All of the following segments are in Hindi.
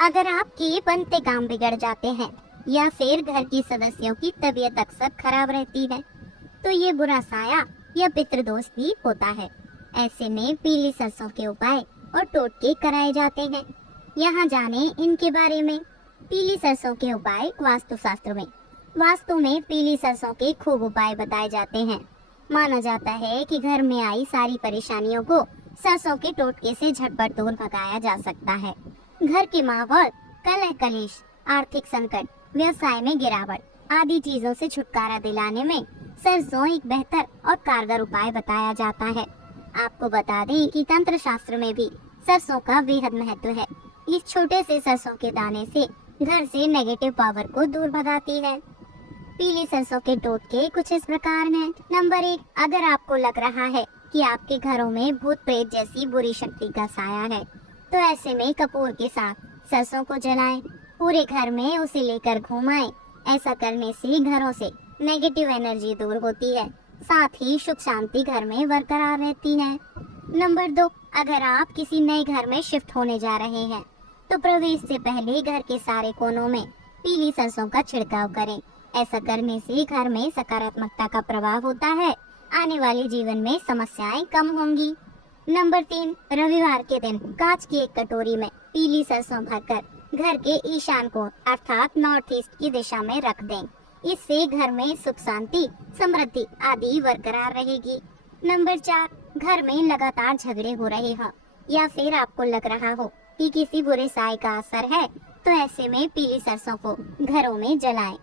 अगर आपके बनते काम बिगड़ जाते हैं या फिर घर की सदस्यों की तबीयत अक्सर खराब रहती है, तो ये बुरा साया या पितृदोष भी होता है। ऐसे में पीली सरसों के उपाय और टोटके कराए जाते हैं। यहाँ जाने इनके बारे में। पीली सरसों के उपाय वास्तु शास्त्र में। वास्तु में पीली सरसों के खूब उपाय बताए जाते हैं। माना जाता है कि घर में आई सारी परेशानियों को सरसों के टोटके से झटपट दूर भगाया जा सकता है। घर के माहौल, कलह कलेश, आर्थिक संकट, व्यवसाय में गिरावट आदि चीजों से छुटकारा दिलाने में सरसों एक बेहतर और कारगर उपाय बताया जाता है। आपको बता दें कि तंत्र शास्त्र में भी सरसों का बेहद महत्व है। इस छोटे से सरसों के दाने से घर से नेगेटिव पावर को दूर भगाती है। पीली सरसों के टोटके कुछ इस प्रकार हैं। नंबर 1, अगर आपको लग रहा है कि आपके घरों में भूत प्रेत जैसी बुरी शक्ति का साया है, तो ऐसे में कपूर के साथ सरसों को जलाएं। पूरे घर में उसे लेकर घुमाएं। ऐसा करने से घरों से नेगेटिव एनर्जी दूर होती है, साथ ही सुख शांति घर में बरकरार रहती है। नंबर 2, अगर आप किसी नए घर में शिफ्ट होने जा रहे हैं, तो प्रवेश से पहले घर के सारे कोनों में पीली सरसों का छिड़काव करें। ऐसा करने से घर में सकारात्मकता का प्रभाव होता है। आने वाले जीवन में समस्याएं कम होंगी। नंबर 3, रविवार के दिन कांच की एक कटोरी में पीली सरसों भरकर घर के ईशान कोण अर्थात नॉर्थ ईस्ट की दिशा में रख दें। इससे घर में सुख शांति, समृद्धि आदि बरकरार रहेगी। नंबर 4, घर में लगातार झगड़े हो रहे हो या फिर आपको लग रहा हो कि किसी बुरे साए का असर है, तो ऐसे में पीली सरसों को घरों में जलाएं।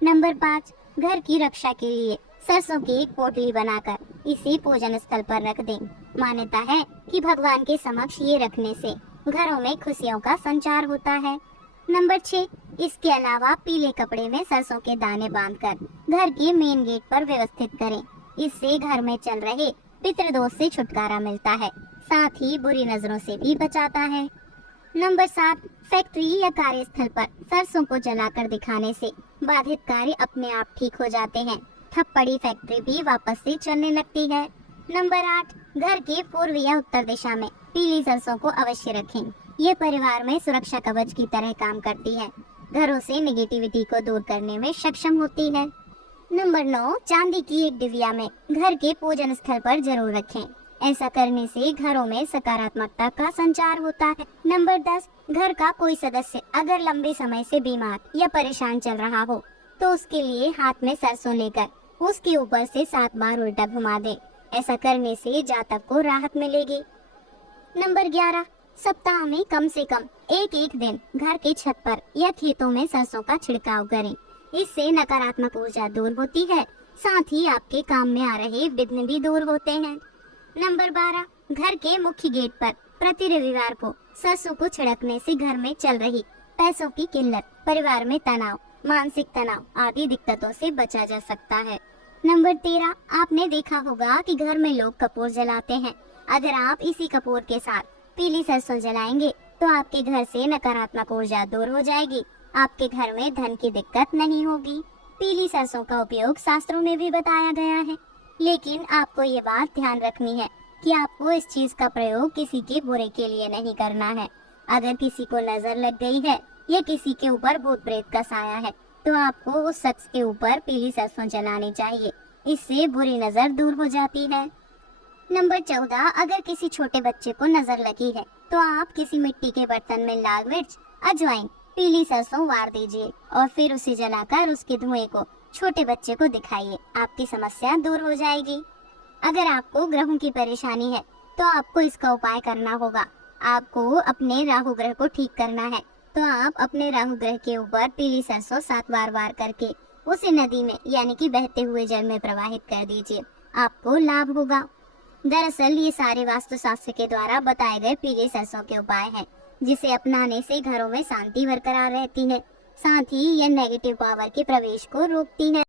नंबर 5, घर की रक्षा के लिए सरसों की एक पोटली बनाकर इसे पूजन स्थल पर रख दें। मान्यता है कि भगवान के समक्ष ये रखने से घरों में खुशियों का संचार होता है। नंबर 6, इसके अलावा पीले कपड़े में सरसों के दाने बांधकर घर के मेन गेट पर व्यवस्थित करें। इससे घर में चल रहे पितृदोष से छुटकारा मिलता है, साथ ही बुरी नजरों से भी बचाता है। नंबर 7, फैक्ट्री या कार्यस्थल पर सरसों को जलाकर दिखाने से बाधित कार्य अपने आप ठीक हो जाते हैं। ठप पड़ी फैक्ट्री भी वापस से चलने लगती है। नंबर 8, घर के पूर्व या उत्तर दिशा में पीली सरसों को अवश्य रखें। ये परिवार में सुरक्षा कवच की तरह काम करती है, घरों से नेगेटिविटी को दूर करने में सक्षम होती है। नंबर 9, चांदी की एक डिबिया में घर के पूजन स्थल पर जरूर रखें। ऐसा करने से घरों में सकारात्मकता का संचार होता है। नंबर 10, घर का कोई सदस्य अगर लंबे समय से बीमार या परेशान चल रहा हो, तो उसके लिए हाथ में सरसों लेकर उसके ऊपर से 7 बार उल्टा घुमा दें। ऐसा करने से जातक को राहत मिलेगी। नंबर 11, सप्ताह में कम से कम एक दिन घर के छत पर या खेतों में सरसों का छिड़काव करें। इससे नकारात्मक ऊर्जा दूर होती है, साथ ही आपके काम में आ रहे विघ्न भी दूर होते हैं। नंबर 12, घर के मुख्य गेट पर प्रति रविवार को सरसों को छिड़कने से घर में चल रही पैसों की किल्लत, परिवार में तनाव, मानसिक तनाव आदि दिक्कतों से बचा जा सकता है। नंबर 13, आपने देखा होगा कि घर में लोग कपूर जलाते हैं। अगर आप इसी कपूर के साथ पीली सरसों जलाएंगे, तो आपके घर से नकारात्मक ऊर्जा दूर हो जाएगी। आपके घर में धन की दिक्कत नहीं होगी। पीली सरसों का उपयोग शास्त्रों में भी बताया गया है, लेकिन आपको ये बात ध्यान रखनी है कि आपको इस चीज का प्रयोग किसी के बुरे के लिए नहीं करना है। अगर किसी को नजर लग गई है या किसी के ऊपर भूत प्रेत का साया है, तो आपको उस शख्स के ऊपर पीली सरसों जलानी चाहिए। इससे बुरी नजर दूर हो जाती है। नंबर 14, अगर किसी छोटे बच्चे को नजर लगी है, तो आप किसी मिट्टी के बर्तन में लाल मिर्च, अजवाइन, पीली सरसों वार दीजिए और फिर उसे जलाकर उसके धुएं को छोटे बच्चे को दिखाइए। आपकी समस्या दूर हो जाएगी। अगर आपको ग्रहों की परेशानी है, तो आपको इसका उपाय करना होगा। आपको अपने राहु ग्रह को ठीक करना है, तो आप अपने राहु ग्रह के ऊपर पीली सरसों 7 बार वार करके उसे नदी में यानी कि बहते हुए जल में प्रवाहित कर दीजिए। आपको लाभ होगा। दरअसल ये सारे वास्तु शास्त्र के द्वारा बताए गए पीली सरसों के उपाय हैं, जिसे अपनाने से घरों में शांति बरकरार रहती है, साथ ही यह नेगेटिव पावर के प्रवेश को रोकती है।